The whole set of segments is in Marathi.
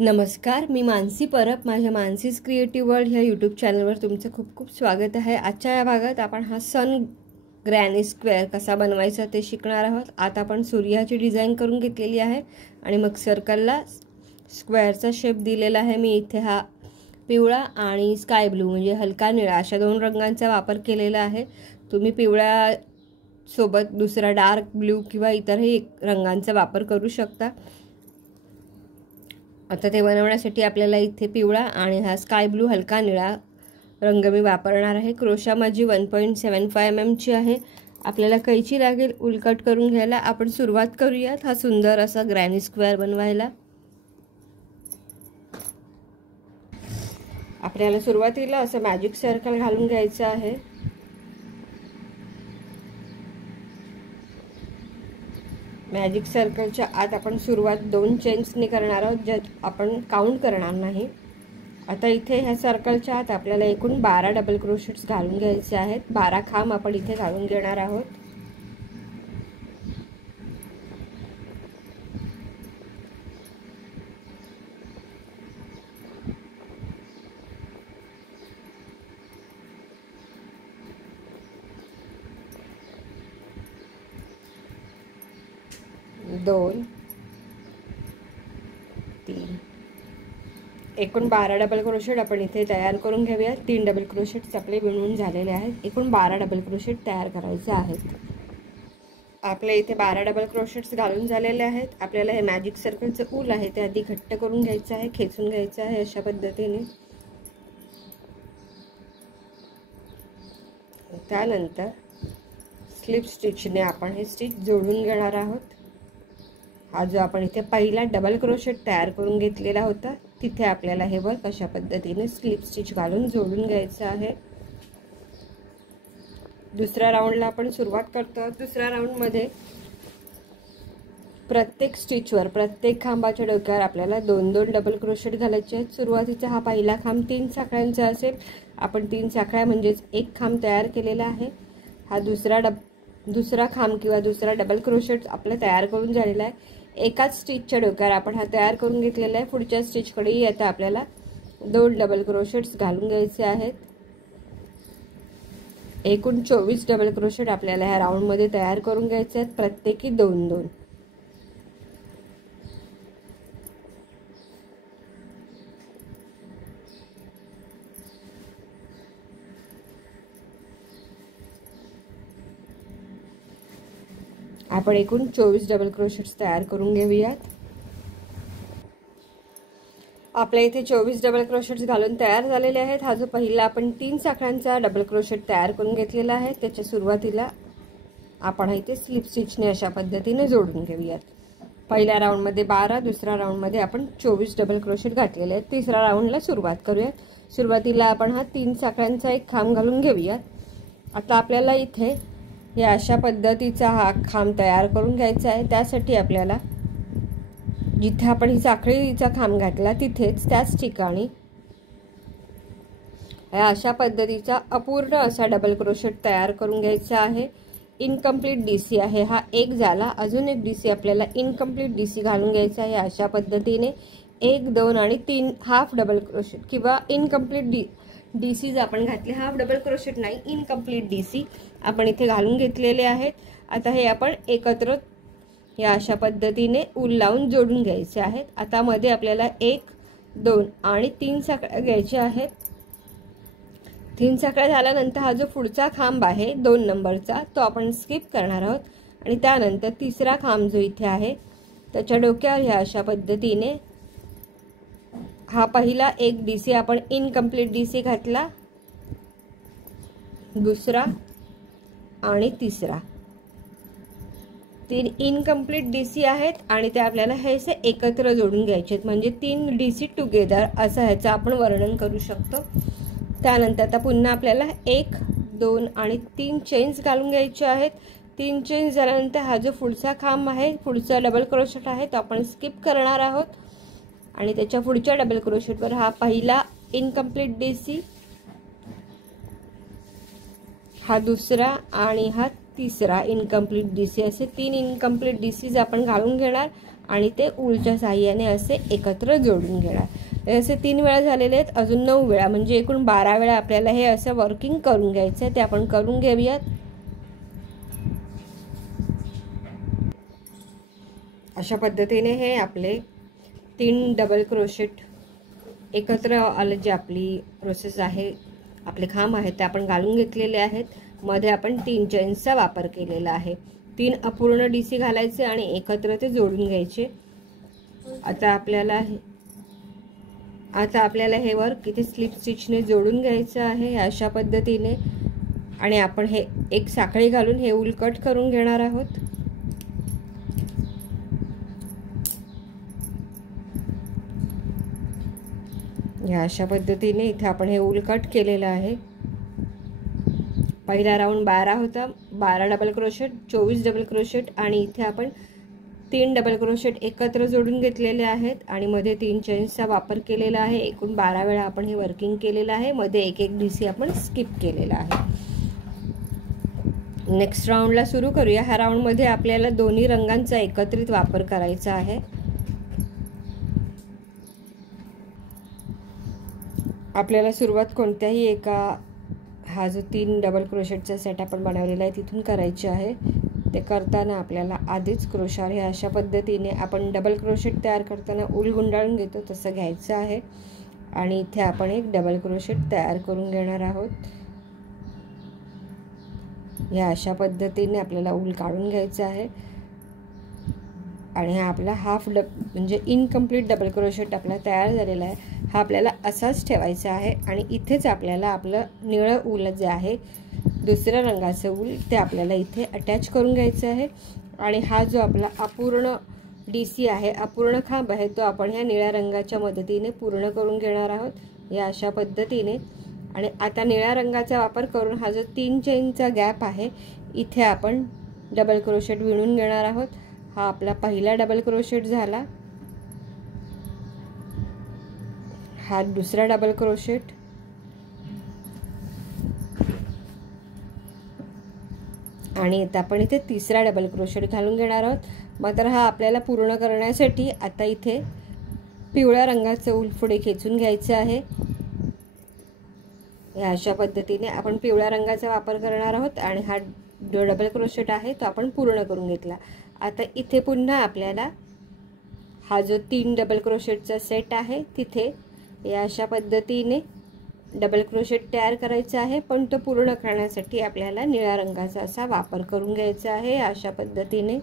नमस्कार, मी मानसी परब. माझ्या मानसीज क्रिएटिव्ह वर्ल्ड ह्या यूट्यूब चॅनलवर तुमचं खूप खूप स्वागत आहे. आजच्या या भागात आपण हा सन ग्रॅनी स्क्वेअर कसा बनवायचा ते शिकणार आहोत. आता आपण सूर्याची डिझाईन करून घेतलेली आहे आणि मग सर्कलला स्क्वेअरचा शेप दिलेला आहे. मी इथे हा पिवळा आणि स्काय ब्लू म्हणजे हलका निळा अशा दोन रंगांचा वापर केलेला आहे. तुम्ही पिवळ्या सोबत दुसरा डार्क ब्लू किंवा इतरही रंगांचा वापर करू शकता. आता ते बनवण्यासाठी आपल्याला इथे पिवळा आणि हा स्काय ब्लू हलका निळा रंग मी वापरणार आहे. क्रोशा माझी 1.75 mm ची आहे. आपल्याला कैची लागेल उलकट करून घ्यायला. आपण सुरुवात करूयात हा सुंदर असा ग्रॅनी स्क्वेअर बनवायला. आपल्याला सुरुवातीला असं मॅजिक सर्कल घालून घ्यायचं आहे. मॅजिक सर्कलच्या आत आपण सुरुवात 2 चेन्सने करणार आहोत, ज्यात आपण काउंट करणार नाही. आता इथे ह्या सर्कलच्या आत आपल्याला एकूण 12 डबल क्रोशेट्स घालून घ्यायचे आहेत. 12 खांब आपण इथे घालून घेणार आहोत. दोन 3 एकूण 12 डबल क्रोशेट आपण इथे तयार करून घेऊया. 3 डबल क्रोशेट्स आपले विणून झालेले आहेत. एकूण 12 डबल क्रोशेट तयार करायचे आहेत. आपल्या इथे 12 डबल क्रोशेट्स घालून झालेले आहेत. आपल्याला हे मॅजिक सर्कलचं ऊल आहे ते आधी घट्ट करून घ्यायचं आहे, खेचून घ्यायचं आहे अशा पद्धतीने. त्यानंतर स्लिप स्टिचने आपण हे स्टिच जोडून घेणार आहोत. हा जो आपण इथे पहिला डबल क्रोशेट तयार करून घेतलेला होता तिथे आपल्याला हे वर्क अशा पद्धतीने स्लिप स्टिच घालून जोडून घ्यायचं आहे. दुसऱ्या राऊंडला आपण सुरुवात करतो. दुसऱ्या राऊंडमध्ये प्रत्येक स्टिचवर प्रत्येक खांबाच्या डोक्यावर आपल्याला 2-2 डबल क्रोशेट घालायचे आहेत. सुरुवातीचा हा पहिला खांब 3 साखळ्यांचा असेल. आपण 3 साखळ्या म्हणजेच एक खांब तयार केलेला आहे. हा दुसरा खांब किंवा दुसरा डबल क्रोशेट आपला तयार करून झालेला आहे. एकाच स्टिचच्या डोक्यावर आपण हा तयार करून घेतलेला आहे. पुढच्या स्टिचकडेही आता आपल्याला 2 डबल क्रोशेट्स घालून घ्यायचे आहेत. एकूण 24 डबल क्रोशेट आपल्याला ह्या राऊंडमध्ये तयार करून घ्यायचे आहेत, प्रत्येकी 2-2. आपण एकूण 24 डबल क्रोशेट्स तयार करून घेऊयात. आपल्या इथे 24 डबल क्रोशेट्स घालून तयार झालेले आहेत. हा जो पहिला आपण 3 साखळ्यांचा डबल क्रोशेट तयार करून घेतलेला आहे त्याच्या सुरुवातीला आपण इथे स्लिप स्टिचने अशा पद्धतीने जोडून घेऊयात. पहिल्या राऊंडमध्ये 12, दुसऱ्या राऊंडमध्ये आपण 24 डबल क्रोशेट घातलेले आहेत. तिसऱ्या राऊंडला सुरुवात करूयात. सुरुवातीला आपण हा 3 साखळ्यांचा एक खांब घालून घेऊयात. आता आपल्याला इथे या अशा पद्धतीचा हा खांब तयार करून घ्यायचा आहे. त्यासाठी आपल्याला जिथे आपण ही साखळीचा खांब घातला तिथेच त्याच ठिकाणी या अशा पद्धतीचा अपूर्ण असा डबल क्रोशेट तयार करून घ्यायचा आहे. इनकम्प्लीट डीसी आहे हा एक झाला. अजून एक डीसी आपल्याला इनकम्प्लीट डीसी घालून घ्यायचा आहे. अशा पद्धतीने 1, 2 आणि 3 हाफ डबल क्रोशेट किंवा इनकम्प्लीट डीसीज आपण घातले. हाफ डबल क्रोशेट नाही, इनकम्प्लीट डीसी आपण इथे घालून घेतलेले आहेत. आता हे आपण एकत्र या अशा पद्धतीने ऊल लावून जोडून घ्यायचे आहेत. आता मध्ये आपल्याला 1, 2 आणि 3 साखळ्या घ्यायच्या आहेत. 3 साखळ्या झाल्यानंतर हा जो पुढचा खांब आहे 2 नंबरचा तो आपण स्किप करणार आहोत आणि त्यानंतर तिसरा खांब जो इथे आहे त्याच्या डोक्यावर ह्या अशा पद्धतीने हा पहिला एक डीसी आपण इनकम्प्लीट डीसी घातला, दुसरा आणि तिसरा. 3 इनकम्प्लीट डीसी आहेत आणि ते आपल्याला हे असे एकत्र जोडून घ्यायचे आहेत, म्हणजे 3 डीसी टुगेदर असं ह्याचं आपण वर्णन करू शकतो. त्यानंतर आता पुन्हा आपल्याला 1, 2 आणि 3 चेन्स घालून घ्यायचे आहेत. 3 चेन्स झाल्यानंतर हा जो पुढचा खांब आहे, पुढचा डबल क्रोशेट आहे तो आपण स्किप करणार आहोत आणि त्याच्या पुढच्या डबल क्रोशेटवर हा पहिला इनकम्प्लीट डीसी, हा दुसरा आणि हा तिसरा इनकम्प्लीट डीसी असे 3 इनकम्प्लीट डीसीज आपण घालून घेणार आणि ते उलच्या साहाय्याने असे एकत्र जोडून घेणार। असे 3 वेळा झालेले आहेत, अजून 9 वेळा म्हणजे एकूण 12 वेळा आपल्याला हे असं वर्किंग करून घ्यायचं आहे। ते आपण करून घेऊयात। अशा पद्धतीने हे आपले 3 डबल क्रोशेट एकत्र आले, जे आपली प्रोसेस आहे, आपले खांब आहेत ते आपण घालून घेतलेले आहेत। मध्ये आपण 3 चेन्सचा वापर केलेला आहे। 3 अपूर्ण डीसी घालायचे आणि एकत्र ते जोडून घ्यायचे। आता आपल्याला हे वर्क इथे स्लिप स्टिचने जोडून घ्यायचं आहे अशा पद्धतीने, आणि आपण हे एक साखळी घालून हे ऊल कट करून घेणार आहोत। या अशा पद्धतीने इथे आपण हे ऊल कट केलेलं आहे। पहिला राऊंड 12 होता, 12 डबल क्रोशेट, 24 डबल क्रोशेट आणि इथे आपण 3 डबल क्रोशेट एकत्र जोडून घेतलेले आहेत आणि मध्ये 3 चेन्सचा वापर केलेला आहे। एकूण 12 वेळा आपण हे वर्किंग केलेलं आहे। मध्ये एक डीसी आपण स्किप केलेला आहे। नेक्स्ट राऊंडला सुरू करूया। ह्या राऊंडमध्ये आपल्याला दोन्ही रंगांचा एकत्रित वापर करायचा आहे। आपल्याला सुरुवात कोणत्याही एका, हा जो 3 डबल क्रोशेटचा सेट आपण बनवलेला आहे तिथून करायचे आहे। ते करताना आपल्याला आधीच क्रोशावर हे अशा पद्धतीने आपण डबल क्रोशेट तयार करताना ऊल गुंडाळून घेतो तसं घ्यायचं आहे आणि इथे आपण एक डबल क्रोशेट तयार करून घेणार आहोत। या अशा पद्धतीने आपल्याला ऊल काढून घ्यायचं आहे आणि हा आपला म्हणजे इनकम्प्लीट डबल क्रोशेट आपला तयार झालेला आहे। हा आपल्याला असाच ठेवायचा आहे आणि इथेच आपल्याला आपलं निळं ऊल जे आहे, दुसऱ्या रंगाचं ऊल, ते आपल्याला इथे अटॅच करून घ्यायचं आहे आणि हा जो आपला अपूर्ण डीसी आहे, अपूर्ण खांब आहे, तो आपण ह्या निळ्या रंगाच्या मदतीने पूर्ण करून घेणार आहोत या अशा पद्धतीने। आणि आता निळ्या रंगाचा वापर करून हा जो 3 चेनचा गॅप आहे इथे आपण डबल क्रोशेट विणून घेणार आहोत। हा आपला पहिला डबल क्रोशेट झाला, हा दुसरा डबल क्रोशेट आणि आता आपण इथे तिसरा डबल क्रोशेट घालून घेणार आहोत। मात्र हा आपल्याला पूर्ण करण्यासाठी आता इथे पिवळ्या रंगाचं ऊल पुढे खेचून घ्यायचं आहे। या अशा पद्धतीने आपण पिवळ्या रंगाचा वापर करणार आहोत आणि हा जो डबल क्रोशेट आहे तो आपण पूर्ण करून घेतला। आता इथे पुन्हा आपल्याला हा जो 3 डबल क्रोशेटचा सेट आहे तिथे या अशा पद्धतीने डबल क्रोशेट तयार करायचा आहे, पण तो पूर्ण करण्यासाठी आपल्याला निळ्या रंगाचा असा वापर करून घ्यायचा आहे अशा पद्धतीने।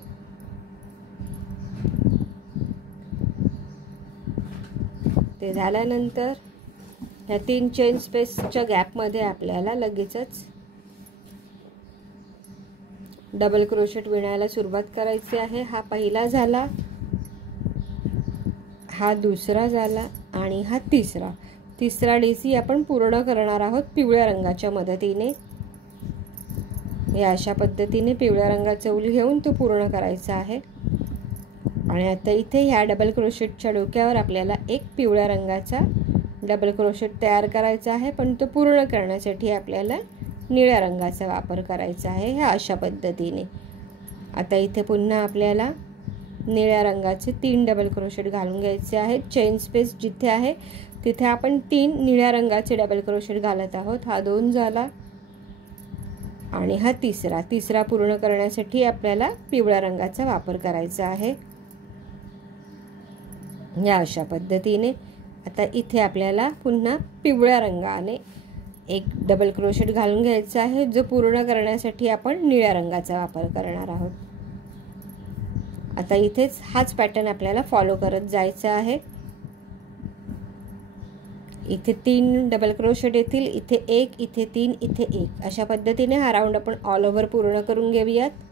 ते झाल्यानंतर ह्या 3 चेन स्पेसच्या गॅपमध्ये आपल्याला लगेचच डबल क्रोशेट विणायला सुरुवात करायची आहे। हा पहिला झाला, हा दुसरा झाला आणि हा तिसरा डीसी आपण पूर्ण करणार आहोत पिवळ्या रंगाच्या मदतीने। या अशा पद्धतीने पिवळ्या रंगाचा ऊल घेऊन तो पूर्ण करायचा आहे आणि आता इथे ह्या डबल क्रोशेटच्या डोक्यावर आपल्याला एक पिवळ्या रंगाचा डबल क्रोशेट तयार करायचा आहे, पण तो पूर्ण करण्यासाठी आपल्याला निळ्या रंगाचा वापर करायचा आहे ह्या अशा पद्धतीने। आता इथे पुन्हा आपल्याला निळ्या रंगाचे 3 डबल क्रोशेट घालून घ्यायचे आहेत। चेन स्पेस जिथे आहे तिथे आपण 3 निळ्या रंगाचे डबल क्रोशेट घालत आहोत। हा 2 झाला आणि हा तिसरा पूर्ण करण्यासाठी आपल्याला पिवळ्या रंगाचा वापर करायचा आहे या अशा पद्धतीने। आता इथे आपल्याला पुन्हा पिवळ्या रंगाने एक डबल क्रोशेट घालून घ्यायचा आहे, जो पूर्ण करण्यासाठी आपण निळ्या रंगाचा वापर करणार आहोत। आता इथेच हाच पॅटर्न आपल्याला फॉलो करत जायचा आहे। इथे 3 डबल क्रोशेट येतील, इथे 1, इथे 3, इथे 1 अशा पद्धतीने हा राऊंड आपण ऑल ओव्हर पूर्ण करून घेऊयात।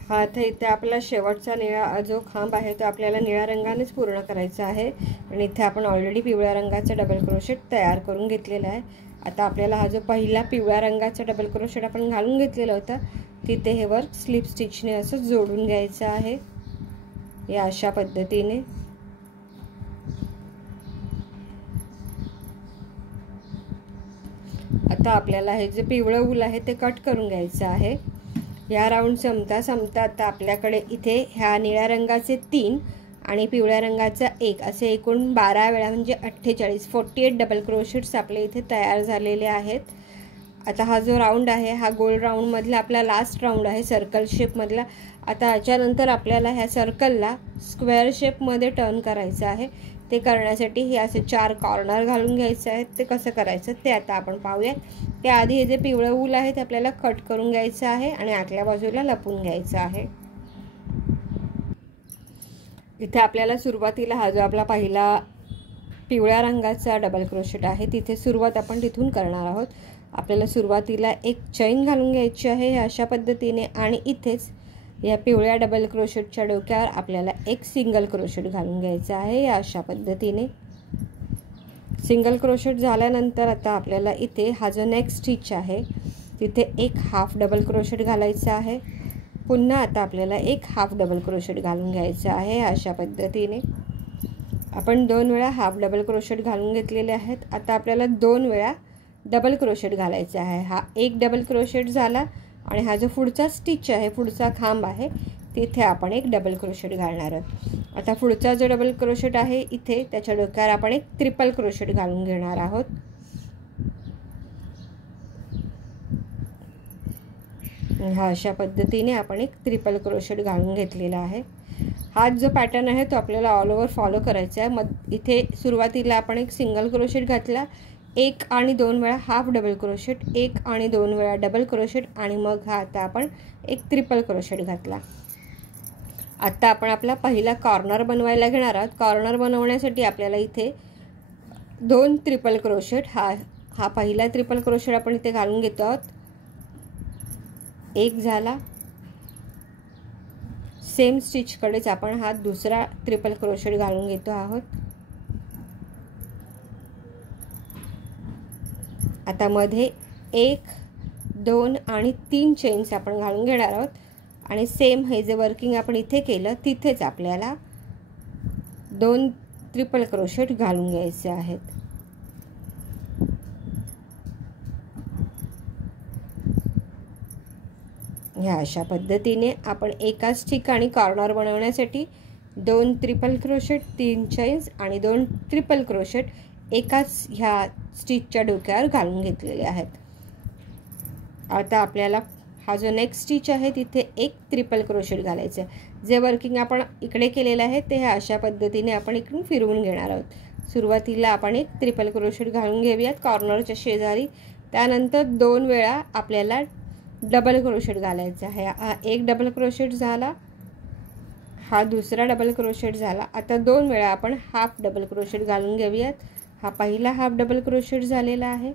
हा आता इथे आपला शेवटचा निळा जो खांब आहे तो आपल्याला निळ्या रंगानेच पूर्ण करायचा आहे आणि इथे आपण ऑलरेडी पिवळ्या रंगाचा डबल क्रोशेट तयार करून घेतलेला आहे। आता आपल्याला हा जो पहिला पिवळ्या रंगाचा डबल क्रोशेट आपण घालून घेतलेला होता तिथे हे वर्क स्लिप स्टिचने असं जोडून घ्यायचं आहे या अशा पद्धतीने। आता आपल्याला हे जे पिवळं ऊल आहे ते कट करून घ्यायचं आहे। या राऊंड संपता आता आपल्याकडे इथे ह्या निळ्या रंगाचे 3 आणि पिवळ्या रंगाचा 1 असे एकूण 12 वेळा म्हणजे 48 डबल क्रोशेट्स आपले इथे तयार झालेले आहेत। आता हा जो राऊंड आहे हा गोल राऊंड मधला आपला लास्ट राऊंड आहे सर्कल शेप मधला। आता याच्यानंतर आपल्याला ह्या सर्कलला स्क्वेअर शेप मध्ये टर्न करायचं आहे। ते करण्यासाठी हे असे 4 कॉर्नर घालून घ्यायचे आहेत। ते कसं करायचं ते आता आपण पाहूया। त्याआधी हे जे पिवळं ऊल आहे ते आपल्याला कट करून घ्यायचं आहे आणि आतल्या बाजूला लपून घ्यायचं आहे। इथे आपल्याला सुरुवातीला हा जो आपला पहिला पिवळ्या रंगाचा डबल क्रोशेट आहे तिथे सुरुवात आपण तिथून करणार आहोत। आपल्याला सुरुवातीला एक चैन घालून घ्यायची आहे अशा पद्धतीने आणि इथेच या पिवळ्या डबल क्रोशेटच्या डोक्यावर आपल्याला एक सिंगल क्रोशेट घालून घ्यायचा आहे या अशा पद्धतीने। सिंगल क्रोशेट झाल्यानंतर आता आपल्याला इथे हा जो नेक्स्ट स्टिच आहे तिथे एक हाफ डबल क्रोशेट घालायचा आहे। पुन्हा आता आपल्याला एक हाफ डबल क्रोशेट घालून घ्यायचा आहे अशा पद्धतीने। आपण 2 वेळा हाफ डबल क्रोशेट घालून घेतलेले आहेत। आता आपल्याला 2 वेळा डबल क्रोशेट घालायचा आहे। हा एक डबल क्रोशेट झाला आणि हा जो पुढचा स्टिच आहे पुढचा खांब आहे तिथे आपण एक डबल क्रोशेट घालणार आहोत। आता पुढचा जो डबल क्रोशेट आहे इथे त्याच्या डोक्यावर आपण एक ट्रिपल क्रोशेट घालून घेणार आहोत। हा अशा पद्धतीने आपण एक ट्रिपल क्रोशेट घालून घेतलेला आहे। हा जो पॅटर्न आहे तो आपल्याला ऑल ओव्हर फॉलो करायचा आहे। मग इथे सुरुवातीला आपण एक सिंगल क्रोशेट घातला, 1 आणि 2 वेळा हाफ डबल क्रोशेट, 1 आणि 2 वेळा डबल क्रोशेट आणि मग हा आता आपण एक ट्रिपल क्रोशेट घातला। आता आपण आपला पहिला कॉर्नर बनवायला घेणार आहोत। कॉर्नर बनवण्यासाठी आपल्याला इथे 2 ट्रिपल क्रोशेट हा पहिला ट्रिपल क्रोशेट आपण इथे घालून घेतो आहोत। एक झाला, सेम स्टिच कडेच आपण हा दुसरा ट्रिपल क्रोशेट घालून घेतो आहोत। आता मध्ये 1, 2 आणि 3 चेन्स आपण घालून घेणार आहोत आणि सेम हे जे वर्किंग आपण इथे केलं तिथेच आपल्याला 2 ट्रिपल क्रोशेट घालून घ्यायचे आहेत। ह्या अशा पद्धतीने आपण एकाच ठिकाणी कॉर्नर बनवण्यासाठी 2 ट्रिपल क्रोशेट, 3 चेन्स आणि 2 ट्रिपल क्रोशेट एकाच ह्या स्टिचच्या डोक्यावर घालून घेतलेले आहेत। आता आपल्याला हा जो नेक्स्ट स्टिच आहे तिथे एक ट्रिपल क्रोशेट घालायचं आहे। जे वर्किंग आपण इकडे केलेलं आहे ते ह्या अशा पद्धतीने आपण इकडून फिरवून घेणार आहोत। सुरुवातीला आपण एक ट्रिपल क्रोशेट घालून घेऊयात कॉर्नरच्या शेजारी। त्यानंतर 2 वेळा आपल्याला डबल क्रोशेट घालायचा आहे। हा एक डबल क्रोशेट झाला, हा दुसरा डबल क्रोशेट झाला। आता 2 वेळा आपण हाफ डबल क्रोशेट घालून घेऊयात। हा पहिला हाफ डबल क्रोशेट झालेला आहे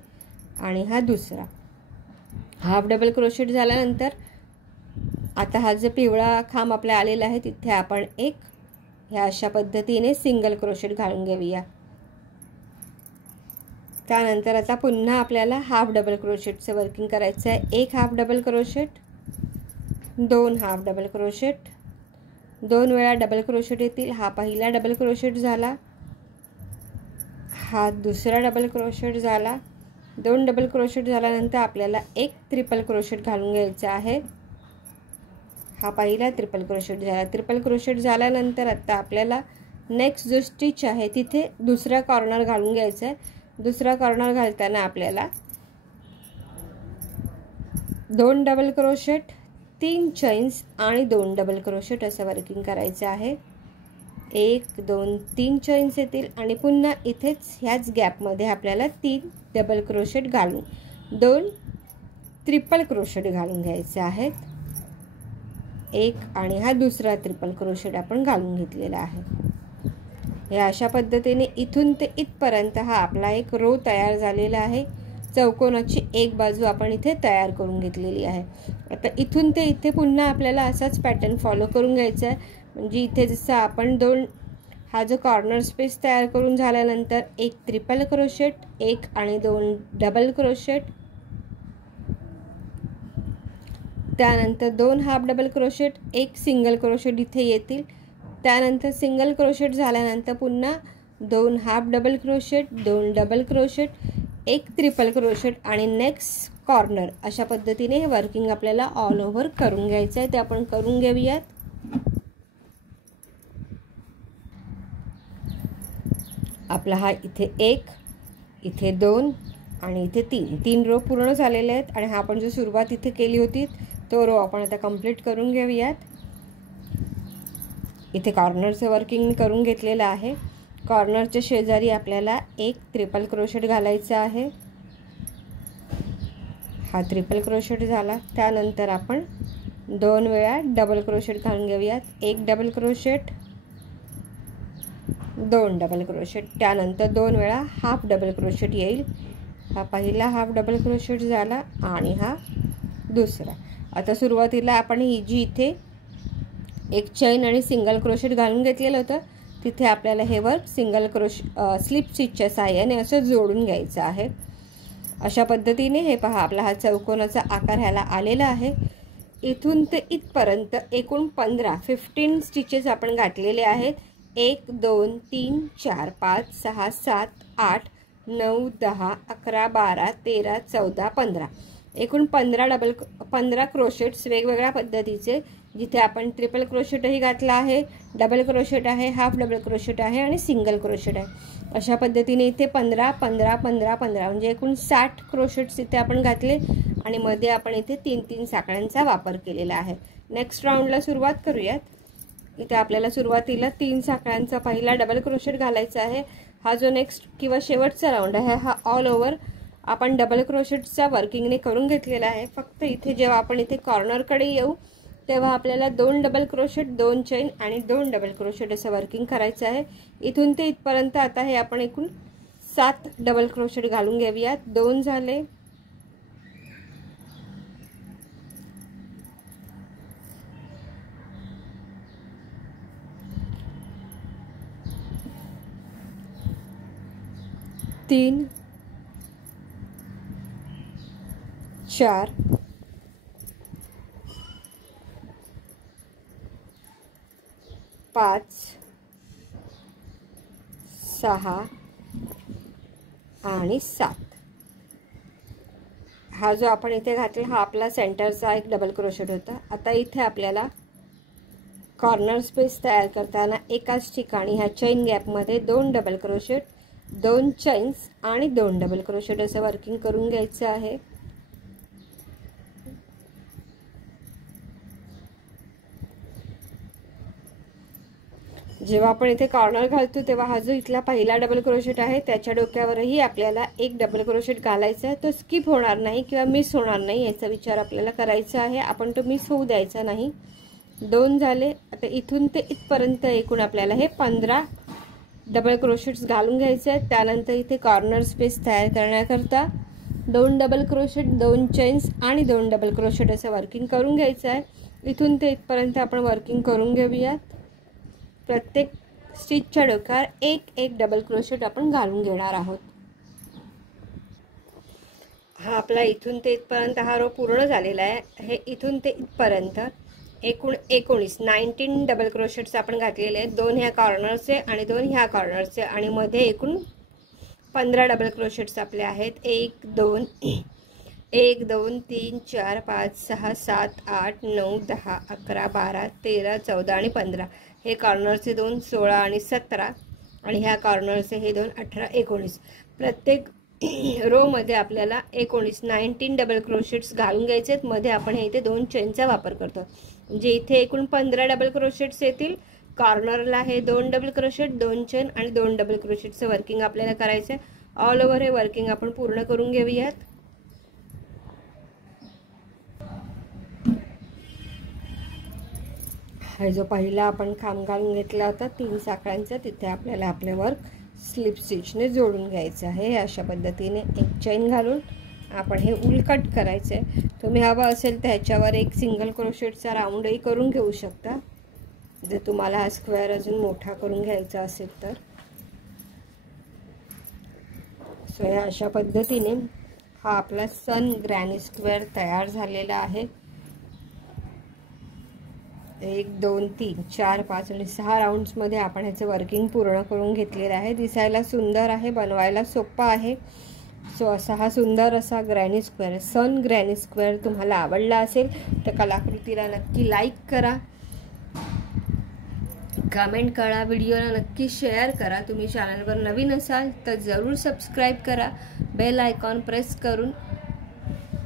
आणि हा दुसरा हाफ डबल क्रोशेट झाल्यानंतर आता हा जो पिवळा खांब आपला आलेला आहे तिथे आपण एक ह्या अशा पद्धतीने सिंगल क्रोशेट घालून घेऊया। त्यानंतर आता पुन्हा आपल्याला हाफ डबल क्रोशेटचं वर्किंग करायचं आहे। एक half double crochet, 2 half double crochet, 2 वेळा डबल क्रोशेट येतील। हा पहिला डबल क्रोशेट झाला, हा दुसरा डबल क्रोशेट झाला। 2 डबल क्रोशेट झाल्यानंतर आपल्याला एक ट्रिपल क्रोशेट घालून घ्यायचा आहे। हा पहिला ट्रिपल क्रोशेट झाला। ट्रिपल क्रोशेट झाल्यानंतर आता आपल्याला नेक्स्ट जो स्टिच आहे तिथे दुसरा कॉर्नर घालून घ्यायचा आहे। दुसरा कॉर्नर घालताना आपल्याला 2 डबल क्रोशेट, 3 चेन्स आणि 2 डबल क्रोशेट असं वर्किंग करायचं आहे। 1, 2, 3 चेन्स येतील आणि पुन्हा इथेच ह्याच गॅपमध्ये आपल्याला 3 डबल क्रोशेट घालून 2 ट्रिपल क्रोशेट घालून घ्यायचे आहेत। एक आणि हा दुसरा ट्रिपल क्रोशेट आपण घालून घेतलेला आहे। या अशा पद्धतीने इथून ते इथपर्यंत हा आपला एक रो तयार झालेला आहे। चौकोनाची एक बाजू आपण इथे तयार करून घेतलेली आहे। आता इथून ते इथे पुन्हा आपल्याला असाच पॅटर्न फॉलो करून घ्यायचा आहे। म्हणजे इथे जसं आपण 2 हा जो कॉर्नर स्पेस तयार करून झाल्यानंतर एक ट्रिपल क्रोशेट, 1 आणि 2 डबल क्रोशेट, त्यानंतर 2 half double crochet, 1 single crochet इथे येतील. त्यानंतर सिंगल क्रोशेट झाल्यानंतर पुन्हा 2 half double crochet, 2 double crochet, 1 triple crochet आणि नेक्स्ट कॉर्नर. अशा पद्धतीने हे वर्किंग आपल्याला ऑल ओव्हर करून घ्यायचं आहे. ते आपण करून घेऊयात. आपला हा इथे 1, इथे 2 आणि इथे 3 रो पूर्ण झालेले आहेत. आणि हा आपण जो सुरुवात इथे केली होती तो रो आपण आता कंप्लीट करून घेऊयात. इथे कॉर्नरचं वर्किंग करून घेतलेलं आहे. कॉर्नरच्या शेजारी आपल्याला 1 ट्रिपल क्रोशेट घालायचा आहे. हा ट्रिपल क्रोशेट झाला. त्यानंतर आपण 2 वेळा डबल क्रोशेट घालून घेऊयात. 1 डबल क्रोशेट, 2 डबल क्रोशेट. त्यानंतर 2 वेळा हाफ डबल क्रोशेट येईल. हा पहिला हाफ डबल क्रोशेट झाला आणि हा दुसरा. आता सुरुवातीला आपण ही जी इथे एक चैन आणि सिंगल क्रोशेट घालून घेतलेलं होतं तिथे आपल्याला हे वर्क सिंगल स्लिप स्टिचच्या साहाय्याने असं जोडून घ्यायचं आहे. अशा पद्धतीने हे पहा आपला हा चौकोनाचा आकार ह्याला आलेला आहे. इथून ते इथपर्यंत एकूण 15 स्टिचेस आपण घातलेले आहेत. 1 2 3 4 5 6 7 8 9 10 11 12 13 14 15 एकूण 15 क्रोशेट्स वेगवेगळ्या पद्धतीचे, जिथे आपण ट्रिपल क्रोशेटही घातला आहे, डबल क्रोशेट आहे, हाफ डबल क्रोशेट आहे आणि सिंगल क्रोशेट आहे. अशा पद्धतीने इथे 15 15 15 15 म्हणजे एकूण 60 क्रोशेट्स इथे आपण घातले आणि मध्ये आपण इथे 3 साखळ्यांचा वापर केलेला आहे. नेक्स्ट राऊंडला सुरुवात करूयात. इथे आपल्याला सुरुवातीला 3 साखळ्यांचा पहिला डबल क्रोशेट घालायचा आहे. हा जो नेक्स्ट किंवा शेवटचा राऊंड आहे हा ऑल ओव्हर आपण डबल क्रोशेटचा वर्किंगने करून घेतलेला आहे. फक्त इथे जेव्हा आपण इथे कॉर्नरकडे येऊ तेव्हा आपल्याला 2 डबल क्रोशेट, 2 चैन आणि 2 डबल क्रोशेट असं वर्किंग करायचं आहे. इथून ते इथपर्यंत आता हे आपण एकूण 7 डबल क्रोशेट घालून घेऊयात. 2 झाले, 3 4 5 6 आणि 7. हा जो आपण इथे घातला हा आपला सेंटरचा एक डबल क्रोशेट होता. आता इथे आपल्याला कॉर्नर स्पेस तयार करताना एकाच ठिकाणी ह्या चैन गॅपमध्ये 2 डबल क्रोशेट, 2 चैन्स आणि 2 डबल क्रोशेट असं वर्किंग करून घ्यायचं आहे. जेव्हा आपण इथे कॉर्नर घालतो तेव्हा हा जो इथला पहिला डबल क्रोशेट आहे त्याच्या डोक्यावरही आपल्याला 1 डबल क्रोशेट घालायचा आहे. तो स्किप होणार नाही किंवा मिस होणार नाही याचा विचार आपल्याला करायचा आहे. आपण तो मिस होऊ द्यायचा नाही. 2 झाले. आता इथून ते इथपर्यंत एकूण आपल्याला हे 15 डबल क्रोशेट्स घालून घ्यायचे आहेत. त्यानंतर इथे कॉर्नर स्पेस तयार करण्याकरता 2 डबल क्रोशेट, 2 चैन्स आणि 2 डबल क्रोशेट असं वर्किंग करून घ्यायचं आहे. इथून ते इथपर्यंत आपण वर्किंग करून घेऊयात. प्रत्येक स्टिचच्या डोक्यावर 1 डबल क्रोशेट आपण घालून घेणार आहोत. हा आपला इथून ते इथपर्यंत हा रो पूर्ण झालेला आहे. हे इथून ते इथपर्यंत एकूण 19 डबल क्रोशेट्स आपण घातलेले आहेत. 2 ह्या कॉर्नरचे आणि 2 ह्या कॉर्नरचे आणि मध्ये एकूण 15 डबल क्रोशेट्स आपले आहेत. 1 2 3 4 5 6 7 8 9 10 11 12 13 14 आणि 15. हे कॉर्नरचे 2 16 आणि 17 आणि ह्या कॉर्नरचे हे 2 18 19. प्रत्येक रो मध्ये आपल्याला 19 डबल क्रोशेट्स घालून घ्यायचे आहेत. मध्ये आपण हे इथे 2 चेनचा वापर करतो, म्हणजे इथे एकूण 15 डबल क्रोशेट्स येतील. कॉर्नरला हे 2 डबल क्रोशेट, 2 चेन आणि 2 डबल क्रोशेटचं वर्किंग आपल्याला करायचं आहे. ऑल ओव्हर हे वर्किंग आपण पूर्ण करून घेऊयात. हा जो पहिला आपण खांब घालून घेतला होता 3 साखळ्यांचा, तिथे आपल्याला आपले वर्क स्लिप स्टिचने जोडून घ्यायचं आहे. अशा पद्धतीने एक चेन घालून आपण हे उलकट करायचं आहे. तुम्ही हवं असेल तर ह्याच्यावर एक सिंगल क्रोशेटचा राऊंडही करून घेऊ शकता, जर तुम्हाला हा स्क्वेअर अजून मोठा करून घ्यायचा असेल तर. सो या अशा पद्धतीने हा आपला सन ग्रॅनी स्क्वेअर तयार झालेला आहे. 1 2 3 4 5 आणि 6 राऊंड्समध्ये आपण ह्याचं वर्किंग पूर्ण करून घेतलेलं आहे। दिसायला सुंदर आहे, बनवायला सोपा आहे। सो असा हा सुंदर असा ग्रॅनी स्क्वेअर, सन ग्रॅनी स्क्वेअर तुम्हाला आवडला असेल तर कलाकृतीला नक्की लाईक करा, कमेंट करा, व्हिडिओला नक्की शेअर करा। तुम्ही चॅनलवर नवीन असाल तर जरूर सबस्क्राईब करा, बेल आयकॉन प्रेस करून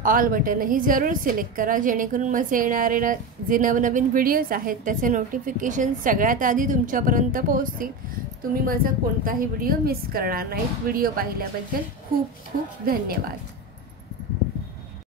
ऑल बटनही जरूर सिलेक्ट करा, जेणेकरून माझे येणारे जे नवनवीन व्हिडिओज आहेत त्याचे नोटिफिकेशन सगळ्यात आधी तुमच्यापर्यंत पोहोचतील। तुम्ही माझा कोणताही व्हिडिओ मिस करणार नाहीत। व्हिडिओ पाहिल्याबद्दल खूप खूप धन्यवाद।